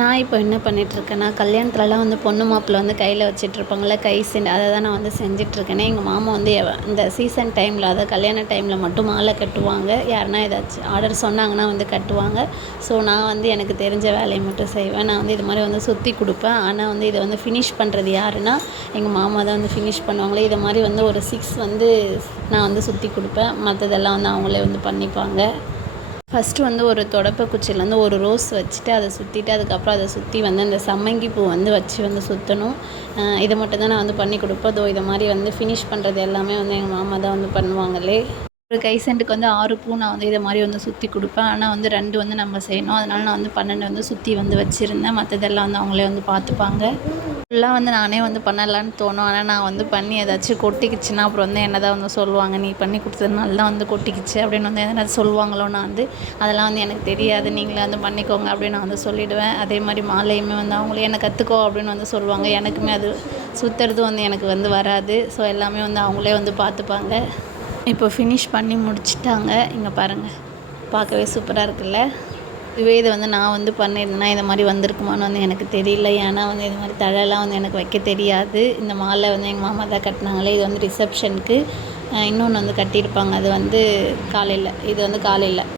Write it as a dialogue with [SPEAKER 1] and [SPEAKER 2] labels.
[SPEAKER 1] நான் இப்போ என்ன பண்ணிகிட்ருக்கேன்னா கல்யாணத்துலலாம் வந்து பொண்ணு மாப்பிள்ளை வந்து கையில் வச்சிட்ருப்பாங்கள கை செண்டு அதை தான் நான் வந்து செஞ்சிட்ருக்கேனே. எங்கள் மாமா வந்து இந்த சீசன் டைமில் அதாவது கல்யாண டைமில் மட்டும் மாலை கட்டுவாங்க. யாருன்னா ஏதாச்சும் ஆர்டர் சொன்னாங்கன்னா வந்து கட்டுவாங்க. ஸோ நான் வந்து எனக்கு தெரிஞ்ச வேலையை மட்டும் செய்வேன். நான் வந்து இது மாதிரி வந்து சுற்றி கொடுப்பேன். ஆனால் வந்து இதை வந்து ஃபினிஷ் பண்ணுறது யாருன்னா எங்கள் மாமா தான் வந்து ஃபினிஷ் பண்ணுவாங்களே. இதை மாதிரி வந்து ஒரு சிக்ஸ் வந்து நான் வந்து சுற்றி கொடுப்பேன். மற்றதெல்லாம் வந்து அவங்களே வந்து பண்ணிப்பாங்க. ஃபஸ்ட்டு வந்து ஒரு தொடப்ப குச்சியிலேந்து ஒரு ரோஸ் வச்சுட்டு அதை சுற்றிட்டு அதுக்கப்புறம் அதை சுற்றி வந்து அந்த சம்மங்கி பூ வந்து வச்சு வந்து சுற்றணும் இதை மட்டும் தான் நான் வந்து பண்ணி கொடுப்பேன். அதோ இதை மாதிரி வந்து ஃபினிஷ் பண்ணுறது எல்லாமே வந்து எங்கள் மாமா தான் வந்து பண்ணுவாங்களே. ஒரு கை சென்ட்டுக்கு வந்து ஆறு பூ நான் வந்து இதை மாதிரி வந்து சுற்றி கொடுப்பேன். ஆனால் வந்து ரெண்டு வந்து நம்ம செய்யணும். அதனால நான் வந்து பன்னெண்டு வந்து சுற்றி வந்து வச்சுருந்தேன். மற்றதெல்லாம் வந்து அவங்களே வந்து பார்த்துப்பாங்க. ஃபுல்லாக வந்து நானே வந்து பண்ணலான்னு தோணும். ஆனால் நான் வந்து பண்ணி ஏதாச்சும் கொட்டிக்கிச்சுன்னா அப்புறம் வந்து என்ன தான் வந்து சொல்லுவாங்க நீ பண்ணி கொடுத்ததுனால தான் வந்து கொட்டிக்கிச்சு அப்படின்னு வந்து எதனா சொல்லுவாங்களோ நான் வந்து அதெல்லாம் வந்து எனக்கு தெரியாது. நீங்களே வந்து பண்ணிக்கோங்க அப்படின்னு நான் வந்து சொல்லிவிடுவேன் அதே மாதிரி மாலையுமே வந்து அவங்களே என்னை கற்றுக்கோ அப்படின்னு வந்து சொல்லுவாங்க. எனக்குமே அது சுற்றுறது வந்து எனக்கு வந்து வராது. ஸோ எல்லாமே வந்து அவங்களே வந்து பார்த்துப்பாங்க. இப்போ ஃபினிஷ் பண்ணி முடிச்சிட்டாங்க. இங்கே பாருங்கள் பார்க்கவே சூப்பராக இருக்குல்ல? இதுவே இதை வந்து நான் வந்து பண்ணியிருந்தேன்னா இது மாதிரி வந்திருக்குமான்னு வந்து எனக்கு தெரியல. ஏன்னா வந்து இது மாதிரி தழைலாம் வந்து எனக்கு வைக்க தெரியாது. இந்த மாலை வந்து எங்கள் மாமா தான் கட்டினாங்களே இது வந்து ரிசப்ஷனுக்கு இன்னொன்று வந்து கட்டியிருப்பாங்க. அது வந்து காலையில் இது வந்து காலையில்.